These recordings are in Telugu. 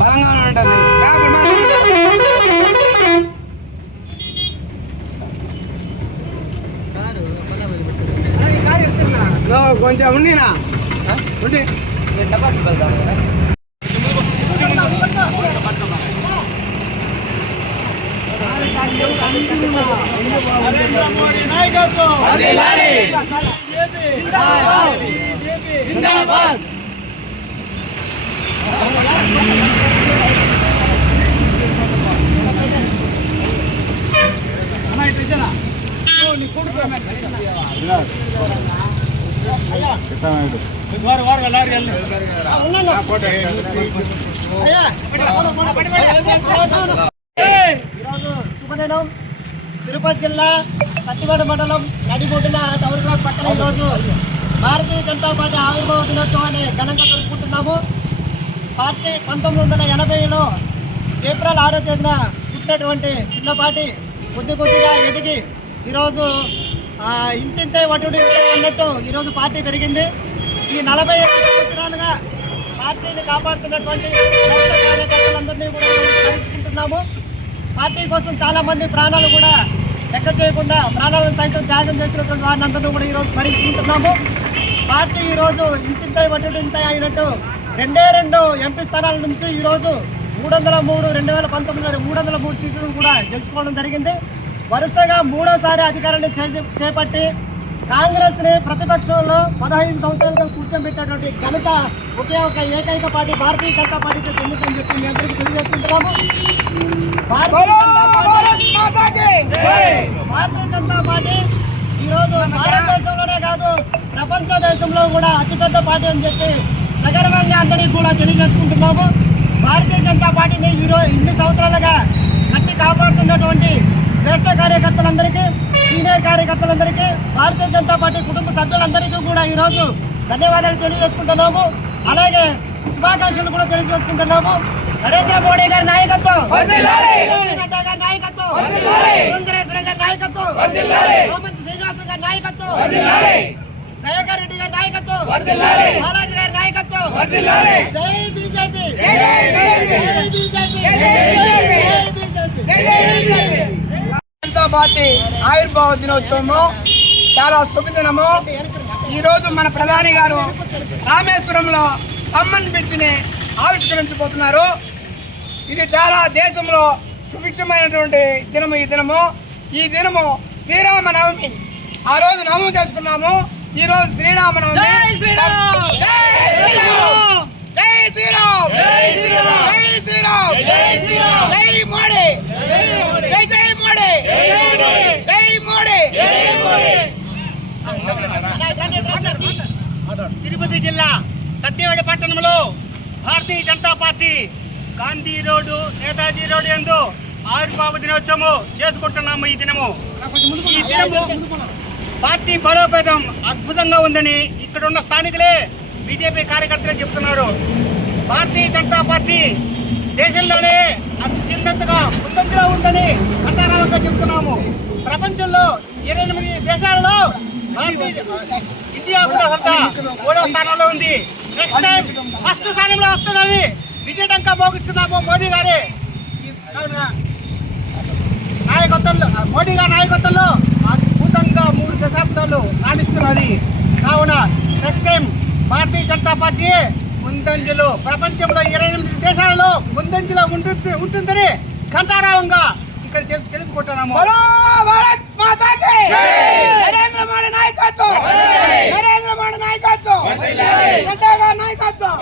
బలంగా ఉంటుంది. కొంచెం ఉండినా ఉండి శుభదినం. తిరుపతి జిల్లా సత్యవేడ మండలం నడిబొడ్డున టవర్ క్లాక్ పక్కన ఈరోజు భారతీయ జనతా పార్టీ ఆవిర్భావ దినోత్సవాన్ని ఘనంగా జరుపుకుంటున్నాము. పార్టీ 1980లో ఏప్రిల్ 6వ తేదీన పుట్టినటువంటి చిన్నపాటి కొద్దిగా ఎదిగి ఈరోజు ఇంతింతే వటుడు అన్నట్టు ఈరోజు పార్టీ పెరిగింది. ఈ 45 సంవత్సరాలుగా పార్టీని కాపాడుతున్నటువంటి కార్యకర్తలందరినీ కూడా స్మరించుకుంటున్నాము. పార్టీ కోసం చాలామంది ప్రాణాలు కూడా లెక్క చేయకుండా ప్రాణాలను సైతం త్యాగం చేసినటువంటి వారిని అందరినీ కూడా ఈరోజు స్మరించుకుంటున్నాము. పార్టీ ఈరోజు ఇంతింత వటుడు ఇంత అయినట్టు 2 ఎంపీ స్థానాల నుంచి ఈరోజు 303 2019 303 సీట్లను కూడా గెలుచుకోవడం జరిగింది. వరుసగా మూడోసారి అధికారాన్ని చేపట్టి కాంగ్రెస్ని ప్రతిపక్షంలో 15 సంవత్సరాలుగా కూర్చోబెట్టినటువంటి ఘనత ఒకే ఒక ఏకైక పార్టీ భారతీయ జనతా పార్టీతో చెందుతుందని చెప్పి మీ అందరికీ తెలియజేసుకుంటున్నాము. భారతీయ జనతా పార్టీ ఈరోజు భారతదేశంలోనే కాదు ప్రపంచ దేశంలో కూడా అతిపెద్ద పార్టీ అని చెప్పి సగర్వంగా అందరికీ కూడా తెలియజేసుకుంటున్నాము. భారతీయ జనతా పార్టీని ఈరోజు ఇన్ని సంవత్సరాలుగా కట్టి కాపాడుతున్నటువంటి శ్రేష్ఠ కార్యకర్తలందరికీ, సీనియర్ కార్యకర్తలందరికీ, భారతీయ జనతా పార్టీ కుటుంబ సభ్యులందరికీ కూడా ఈరోజు ధన్యవాదాలు తెలియజేసుకుంటున్నాము. అలాగే శుభాకాంక్షలు కూడా తెలియజేసుకుంటున్నాము. నరేంద్ర మోడీ గారి నాయకత్వం, నడ్డా గారి నాయకత్వం, పురంధరేశ్వర గారి నాయకత్వం, సోమంచి శ్రీనివాస గారి నాయకత్వం, దయాకర్ రెడ్డి గారి నాయకత్వం, బాలాజీ గారి నాయకత్వం, జై బీజేపీ, జనతా పార్టీ ఆవిర్భావ దినోత్సవము చాలా శుభదినము. ఈరోజు మన ప్రధాని గారు రామేశ్వరంలో అమ్మన్ బ్రిడ్జిని ఆవిష్కరించబోతున్నారు. ఇది చాలా దేశంలో సుభిక్షమైనటువంటి దినము. ఈ దినము శ్రీరామనవమి. ఆ రోజు నవమి చేసుకున్నాము. ఈ రోజు శ్రీరామనవమి. జై శ్రీరామ్, జై శ్రీరామ్, జై శ్రీరామ్, జై శ్రీరామ్, జై శ్రీరామ్, జై శ్రీరామ్, జై మోడీ, జై జై మోడీ, జై మోడీ, జై మోడీ. తిరుపతి జిల్లా సత్యవేడ పట్టణంలో భారతీయ జనతా పార్టీ గాంధీ రోడ్డు, నేతాజీ రోడ్డు యందు ఆవిర్భావ దినోత్సవము చేసుకుంటున్నాము. ఈ దినము పార్టీ బలోపేతం అద్భుతంగా ఉందని ఇక్కడ ఉన్న స్థానికులే బీజేపీ కార్యకర్తలే చెబుతున్నారు. భారతీయ జనతా పార్టీ దేశంలోనే అత్యున్నతగా ముందంజలో ఉందని అంటారావుగా చెబుతున్నాము. ప్రపంచంలో 28 దేశాలలో ఇండియా కూడా 3వ స్థానంలో ఉంది. నెక్స్ట్ టైం ఫస్ట్ స్థానంలో వస్తున్నది విజయడంకా మోగిస్తున్నాము. మోడీ గారి నాయకత్వంలో అద్భుతంగా 3 దశాబ్దాలు రాణిస్తున్నది. కావున నెక్స్ట్ టైం భారతీయ జనతా పార్టీ ముందంజలో ప్రపంచంలో 28 దేశాలలో ముందంజలో ఉంటుందని ఘంటారావంగా ఇక్కడ తెలుపుకుంటున్నాము. నరేంద్ర మోడీ నాయకత్వం, నరేంద్ర మోడీ నాయకత్వం, నడ్డా గారి నాయకత్వం,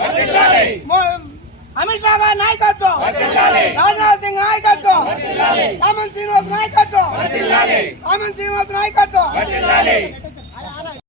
అమిత్ షా గారి నాయకత్వం, రాజ్నాథ్ సింగ్ నాయకత్వం, సోమంచి శ్రీనివాస నాయకత్వం,